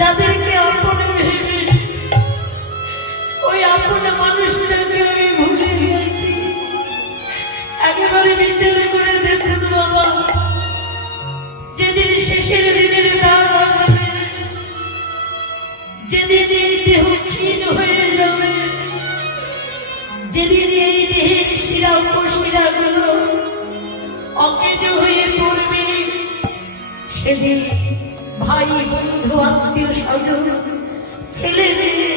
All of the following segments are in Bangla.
যাদেরকে আপন ভেবে ওই আপন মানুষটাকে আমি ভুলে গেছি। একেবারে বিচার করে দেখুন বাবা, যেদিন শেষের দিনের ডাক আসবে, যেদিন এই দেহ ক্ষীণ হয়ে যাবে, যেদিন এই দেহের শিরা উপশিরাগুলো অকেজ হয়ে পড়বে, সেদিন ভাই বন্ধু আত্মীয় স্বজন ছেলে মেয়ে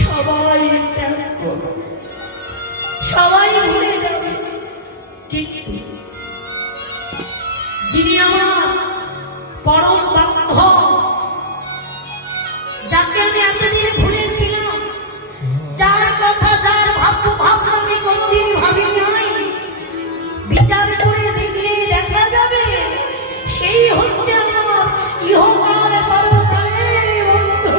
সবাই ত্যাগ করবে, সবাই ভুলে যাবে। কিন্তু যিনি আমার পরম বান্ধব, যাকে আমি এতদিন ভুলেছিলাম, যার কথা যার ভাবনা আমি কোনদিন ভাবি নাই, বিচার করে দেখলে দেখা যাবে সেই হচ্ছে আমার ইহকাল পরকালের বন্ধু।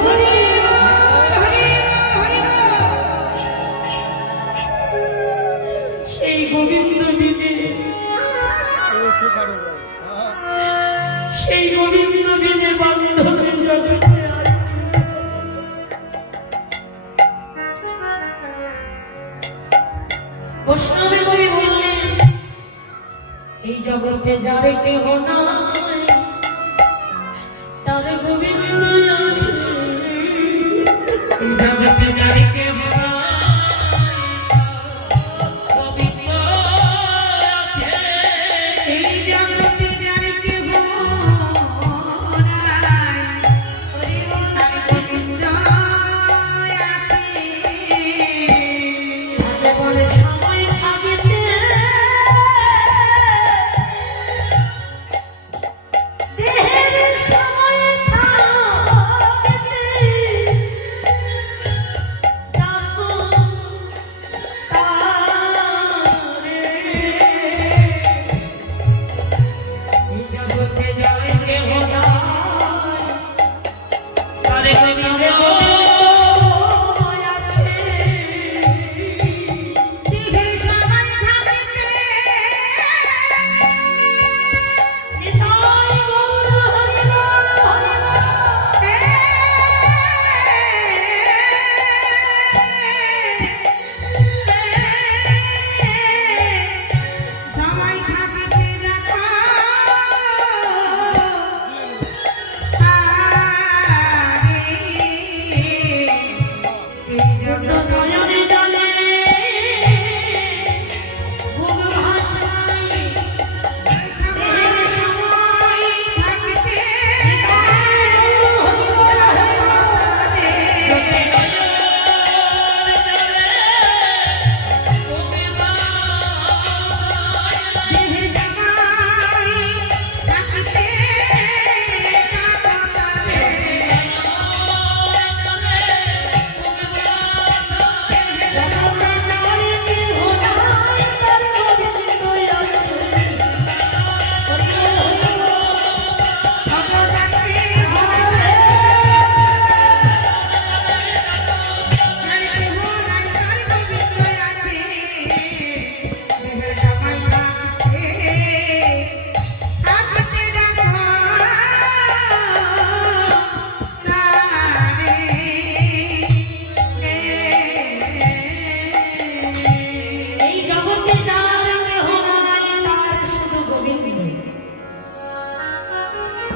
সেই গোবিন্দ বিনে, সেই গোবিন্দ বিনে বান্ধবের জগতে আর বৈষ্ণবে কবি বললেন, এই জগতে যারে কেহ নাই তার গোবিন্দ আছে। এই জগতে যারে কেহ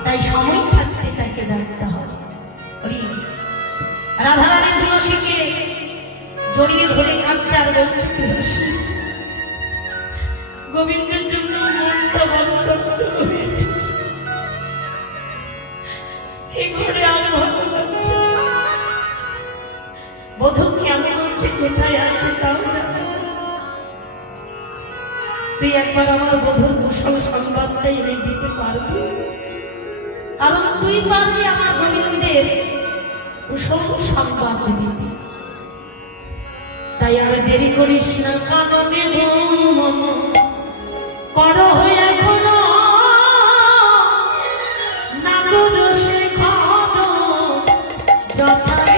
তাই সময় থাকতে তাকে ডাকতে হবে। রাধারানী তুলসীকে জড়িয়ে ধরে কাঁচার বলছে, তুলসী গোবিন্দের জন্য মনটা বড় চঞ্চল হয়ে উঠেছে, এই ঘরে আর ভালো লাগছে না। বধূ কেমন হচ্ছে, কোথায় আছে তাও জানে না। তুই একবার আমার বধূর কুশল সংবাদটা এনে দিতে পারবি? কারণ তুই পারবি আমার গোবিন্দের কুশল সংবাদ দিতে। তাই আর দেরি করিস না, কাননে মন কর হয়ে এখনো নাগর শেখান যথারে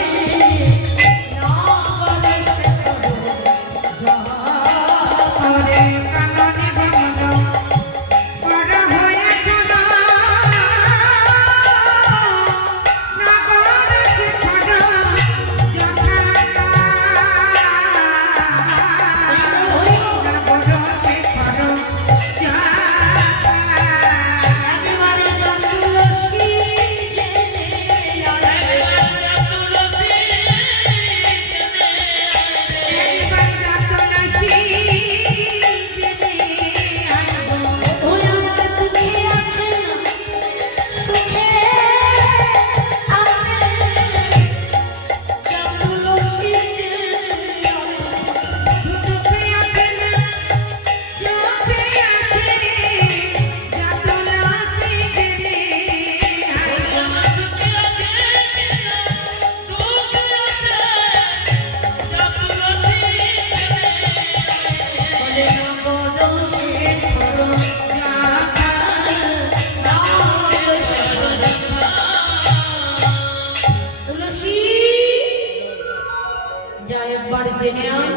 জেনে আয়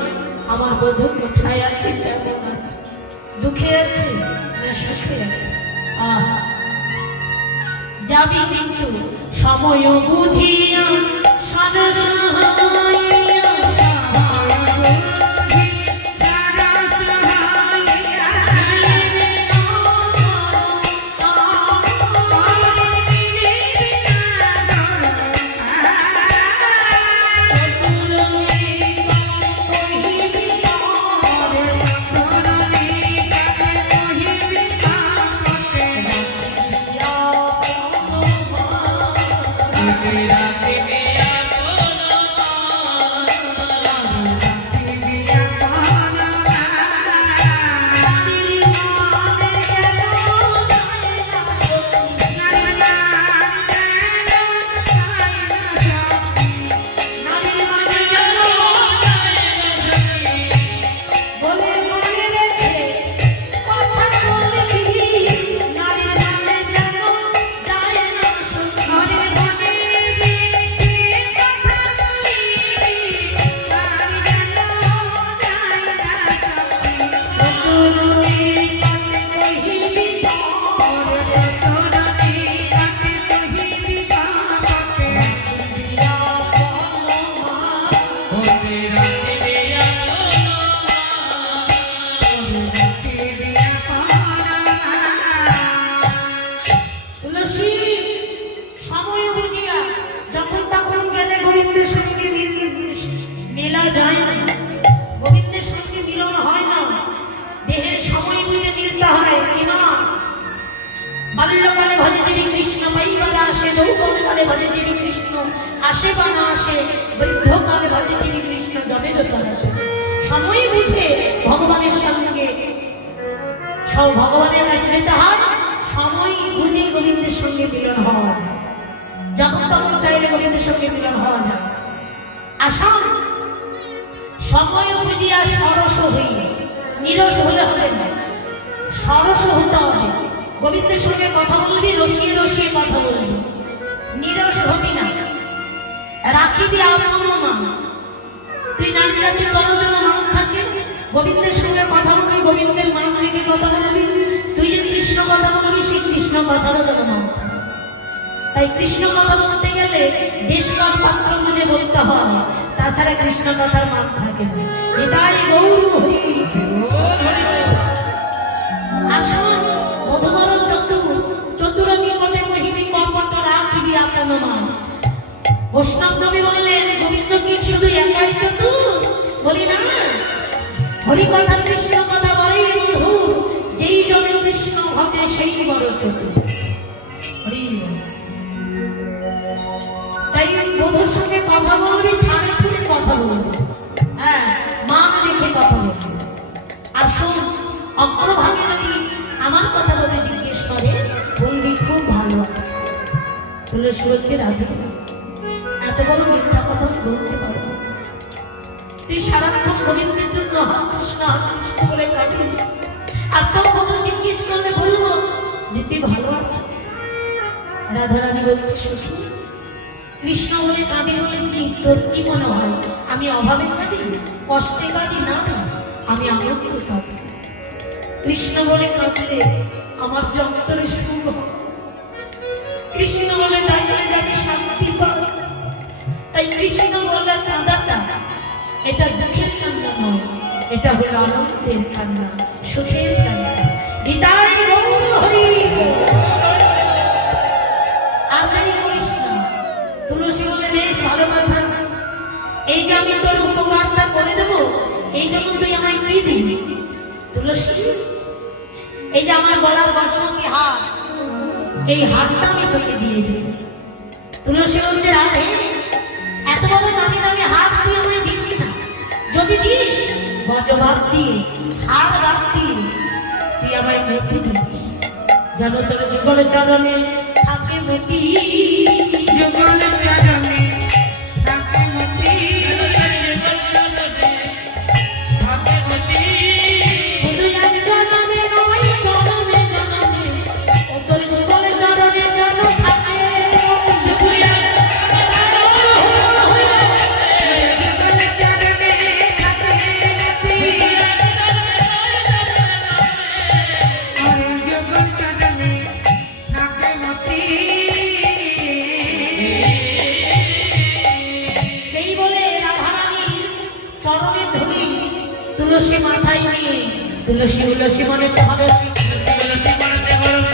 আমার বধূ কোথায় আছে, কেমন আছে, দুঃখে আছে না সুখে আছে। যাবি কিন্তু সময় বুঝিয়া বাল্যকালে ভজে দেবী কৃষ্ণ, পাইবার আসে যৌবনকালে ভজে দেবী কৃষ্ণ, আসে বা না আসে বৃদ্ধকালে ভজে দেবী কৃষ্ণ, যবে বেতন আসে। সময় বুঝে ভগবানের সঙ্গে ভগবানের কাছে যেতে হয়, সময় বুঝে গোবিন্দের সঙ্গে মিলন হওয়া যায়, যখন তখন চাইলে গোবিন্দের সঙ্গে মিলন হওয়া যায়। আসুন সময় বুঝিয়া সরস হইলে, নিরস হলে হবে না, সরস হতে হবে। গোবিন্দের সঙ্গে কথা বলবি, রসিয়ে রসিয়ে কথা বলবি, নিরস হবি না। রাখিবি আপন মান, তুই নারী জাতির কতজন মান থাকে, গোবিন্দের সঙ্গে কথা বলবি, গোবিন্দের মান রেখে কথা বলবি। তুই যে কৃষ্ণ কথা বলবি, সেই কৃষ্ণ কথারও যেন মান থাকে। তাই কৃষ্ণ কথা বলতে গেলে দেশকাল পাত্র বুঝে বলতে হয়, তাছাড়া কৃষ্ণ কথার মান থাকে না। এটাই গৌর হরি। আসুন মধুবরণ চতুরঙ্গী মনে কহিবি কপট রাখিবি আপন মান। বৈষ্ণব নবী বললেন গোবিন্দ কি শুধু একাই চতুর? বলি না, হরি কথা কৃষ্ণ কথা বলেই মধুর, যেই জন কৃষ্ণ ভজে সেই বড় চতুর। তাই বধুর সঙ্গে কথা বলবি, ঠাড়ে ঠুড়ে কথা বলবি, হ্যাঁ মান রেখে কথা বলবি। আসুন অগ্রভাগে যদি আমার কথা বলে জিজ্ঞেস করে, বলবি খুব ভালো আছে। তুলসী বলছে রাধে এত বড় মিথ্যা কথা বলতে পারবো? তুই সারাক্ষণ গোবিন্দের জন্য হরে কৃষ্ণ বলে কাঁদিস, আর তোর কথা জিজ্ঞেস করলে বলবো যে তুই ভালো আছিস। রাধারানী বলছে সখী কৃষ্ণ বলে কাঁদি বলে তোর কি মনে হয় আমি অভাবে কাঁদি, কষ্টে কাঁদি? না, আমি আনন্দে কাঁদি। কৃষ্ণ বলে কাঁদলে আমার যে অন্তরে সুখ, কৃষ্ণ বলে ডাকলে যাবে শান্তি পাবে। তাই কৃষ্ণ বলে কাঁদাটা এটা দুঃখের কান্না নয়, এটা হলো আনন্দের কান্না, সুখের কান্না। গীতায় গৌর হরি। আর দেরি করিস না। তুলসী বলে বেশ ভালো কথা, এই যে আমি তোর উপকারটা করে দেবো, এই জন্য তুই আমায় কি দিবি? তুলসী এই যে আমার গলার গজমতি হার, এই হারটা আমি তোকে দিয়ে দিই। তুলসী বলছে রাধে এত বড় দামি দামি হার তুই আমায় দিস না, যদি দিস গজ বাদ দিয়ে হার বাদ দিয়ে তুই আমায় মতি দিস, যেন তোর যুগল চরণে থাকে মতি, যুগল চরণে থাকে মতি, থাকে মতি। শুধু এক জনমে নয় জনমে জনমে ও তোর যুগল চরণে যেন থাকে। যুগল চরণে তুলসী মাথায় নিয়ে তুলসী তুলসী মনে হবে তুলসী মনে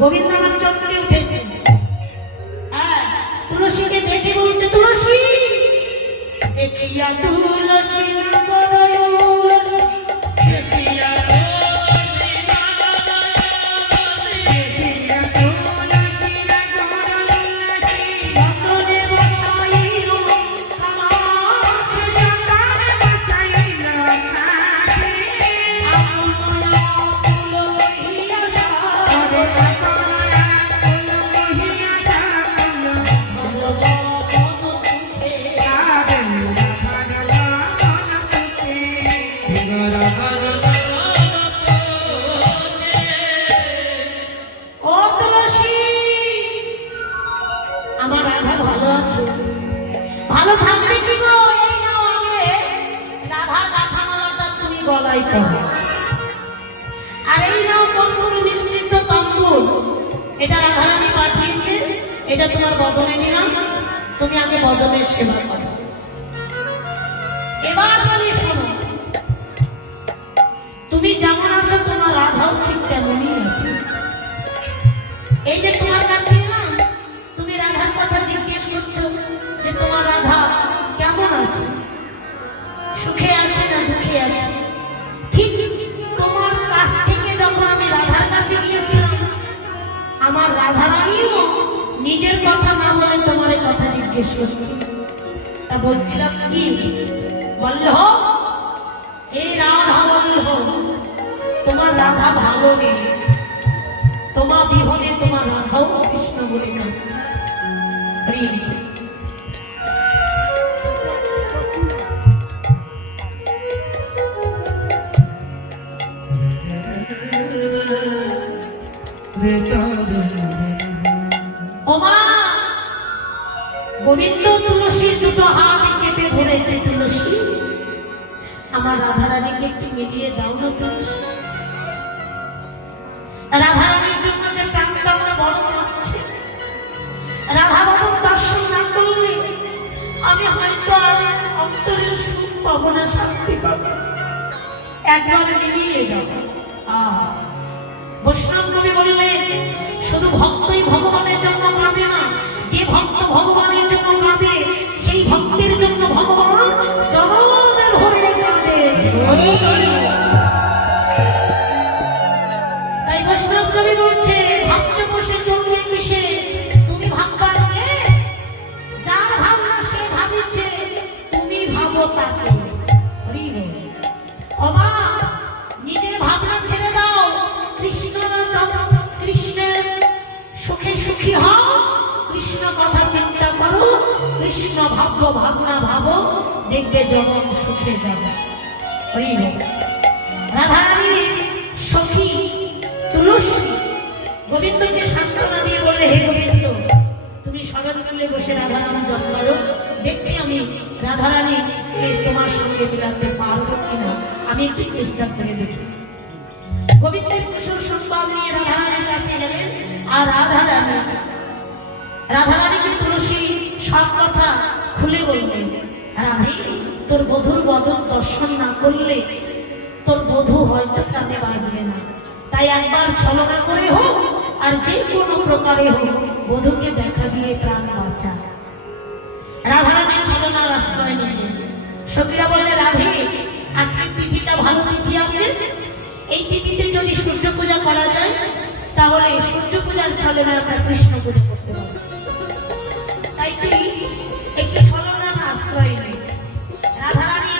গোবিন্দনাথ চন্দ্রী উঠেছে। হ্যাঁ, তুলসীকে দেখে বলছে তুলসী দেখিয়া তুলসী আর এই নাও কর্পূর মিশ্রিত তাম্বুল, এটা রাধারানী পাঠিয়েছে, এটা তোমার বদনে নিলাম, তুমি আগে বদনের সেবা করো। এবার বলি শোনো, তুমি যেমন আছো তোমার রাধাও ঠিক তেমনই আছে। এই যে তোমার কাছে না, তুমি রাধার কথা জিজ্ঞেস করছো যে তোমার রাধা কেমন আছে, সুখে আছে না দুঃখে আছে। ঠিক তোমার কাছ থেকে যখন আমি রাধার কাছে গিয়েছিলাম, আমার রাধারানীও নিজের কথা না বলে তোমার কথা জিজ্ঞেস করছি। তা বলছিলাম কি বলল, এই রাধা বলল তোমার রাধা ভালো নেই, তোমার বিহনে তোমার রাধাও কৃষ্ণ বলে কাঁদছে। গোবিন্দ তুলসীর দুটো হাত চেপে ধরেছে, তুলসী আমার রাধারানীকে একটু মিলিয়ে দাও না তুলসী। রাধারানীর জন্য যে প্রাণটা আমার বড় হচ্ছে, রাধা বদন দর্শন না করলে আমি হয়তো আর অন্তরের সুখ পাবো না, শান্তি পাবো। একবার মিলিয়ে দাও। বৈষ্ণব কবি বললে শুধু ভক্তই ভগবানের জন্য কাঁদে না, যে ভক্ত ভগবানের জন্য কাঁদে সেই ভক্তের জন্য ভগবান জনমে ভরে কাঁদে। তাই বৈষ্ণব কবি বলছে, ভাবছ বসে চলবে কিসে, তুমি ভাববার কে, যার ভাবনা সে ভাবিছে, তুমি ভাবো তাকে। অবা নিজের ভাবনা ছেড়ে দাও, কৃষ্ণের সুখে সুখী হও, কৃষ্ণ কথা চিন্তা করো, কৃষ্ণ ভাবো, ভাবনা ভাবো, দেখবে জগৎ সুখে যাবে। রাধারানী সখী তুলসী গোবিন্দকে সান্ত্বনা দিয়ে বলে, হে গোবিন্দ তুমি সরস্বতী বসে রাধারানী জপ করো, দেখছি আমি রাধারানী তোমার সঙ্গে মিলাতে পারবো কিনা, আমি একটু চেষ্টা করে দেখি। গোবিন্দের কুশল সংবাদ নিয়ে রাধারানীর কাছে গেলেন, আর রাধারানীকে তুলসী সব কথা খুলে বললেন, রাধে তোর বধুর বদন দর্শন না করলে তোর বধূ হয়তো কানে বাজবে না, তাই একবার ছলনা করে হোক আর যে কোনো প্রকারে হোক বধূকে দেখা দিয়ে প্রাণ বাঁচা। রাধারানী ছলনার আশ্রয় নিলেন। সখীরা বললে, রাধে আজকে তিথিটা ভালো তিথি আছে, এই তিথিতে যদি সূর্য পূজা করা যায় তাহলে সূর্য পূজার ছলনা আমরা কৃষ্ণ পূজা করতে পারবো, তাই তুই একটু ছলনার আশ্রয় নেই। রাধারানী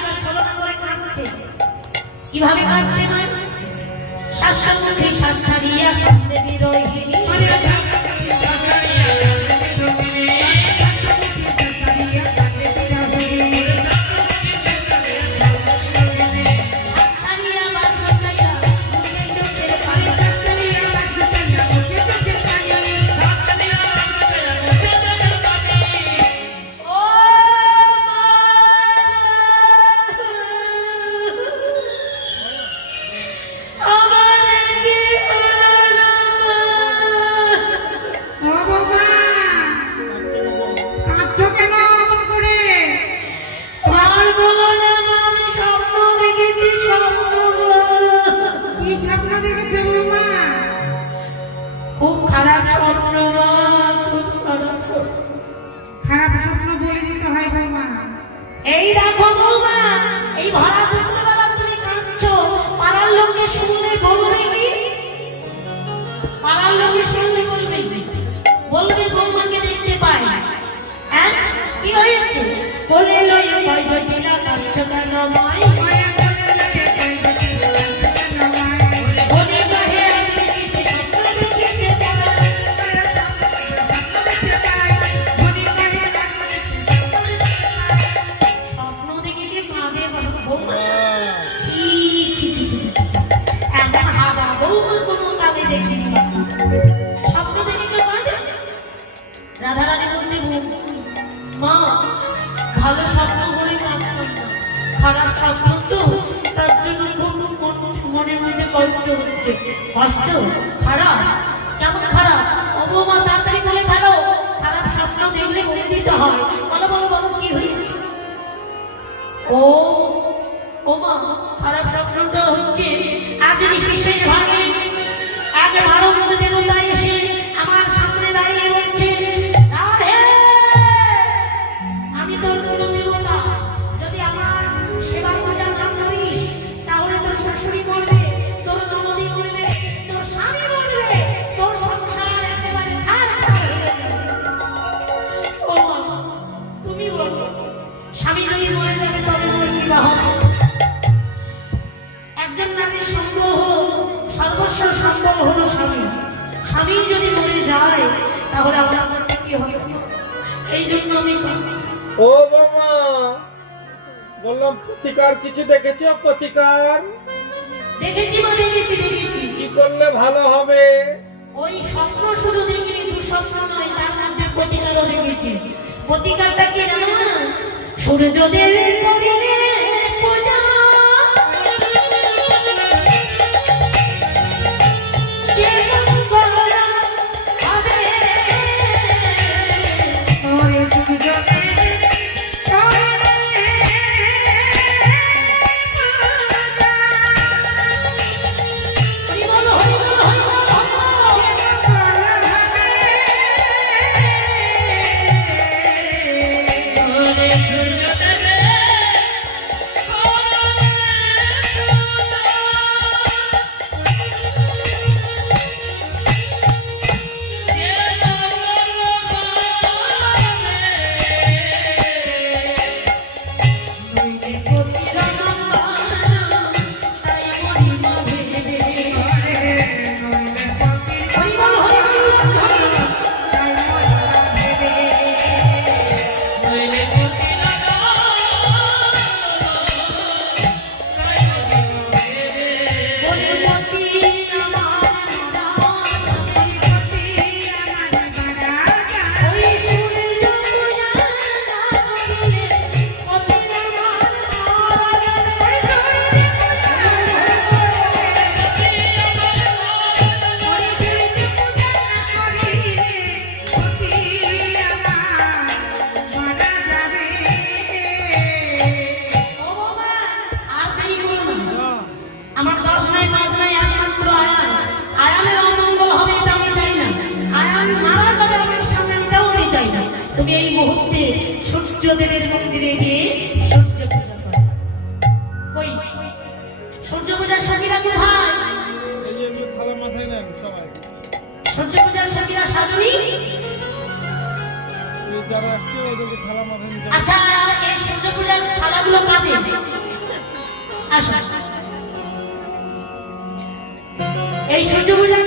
কিভাবে কাঁদছে না? শ্বাসমুখে শ্বাস ছাড়িয়া কান্দে বিরহিণী। খুব খারাপ স্বপ্ন মা, খুব খারাপ স্বপ্ন। খারাপ স্বপ্ন বলে দিতে হয় বৌমা। এই দেখো বৌমা, এই ভরা দুপুরবেলা তুমি কাঁদছো, পাড়ার লোকে শুনলে বলবে কি? পাড়ার লোকে শুনলে বলবে কি? বলবে বৌমাকে দেখতে পাই। হ্যাঁ, কি হয়েছে? বলে লই ভাই জটিলা কাঁদছো কেন মাই? রাধারানী বলছে মা, ভালো স্বপ্ন করে কাঁদতাম না, খারাপ স্বপ্ন তো, তার জন্য খুব মনের মধ্যে কষ্ট হচ্ছে। কষ্ট? খারাপ? কেমন খারাপ? ও বৌমা তাড়াতাড়ি বলে ফেলো, খারাপ স্বপ্ন দেখলে বলে দিতে হয়। বলো বলো বলো, কি হয়েছে? ও মা, খারাপ স্বপ্নটা হচ্ছে আজ বিশেষ ভাগে এক ভারত দেবতা এসে আমার সামনে দাঁড়িয়ে বলছে, রাধে, আমি তোর কোনো দেবতা, যদি আমার সেবা পূজা না করিস তাহলে তোর শাশুড়ি মরবে, তোর ননদি মরবে, তোর স্বামী মরবে, তোর সংসার একেবারে ছাড়খাড় হয়ে যাবে। ও মা, তুমি বলো, স্বামী যদি মরে যাবে তবে মোর বিবাহ? একজন নারীর সম্বল হলো, সর্বস্ব সম্বল হলো স্বামী। স্বামী যদি মরে যায় তাহলে আমার কি হবে? এই জন্য আমি কাঁদছি। ও বাবা, বললাম প্রতিকার কিছু দেখেছো? প্রতিকার দেখেছি মা, দেখেছি দেখেছি। কি করলে ভালো হবে? ওই স্বপ্ন শুধু দেখিনি, দুঃস্বপ্ন নয়, তার মধ্যে প্রতিকারও দেখেছি। প্রতিকারটা কি জানো না? সূর্যদেব করিলে পূজা, সূর্যদেবের মন্দিরে গিয়ে সূর্য পূজা করে। কই সূর্য পূজার সখীরা কোথায়? এই যে থালা মাথায় নেন সবাই। সূর্য পূজার সখীরা সাজনি? এই যারা আসছে ওদেরকে থালা মাথায় নিতে। আচ্ছা, এই সূর্য পূজার থালাগুলো কাঁদে? আসো এই সূর্য পূজা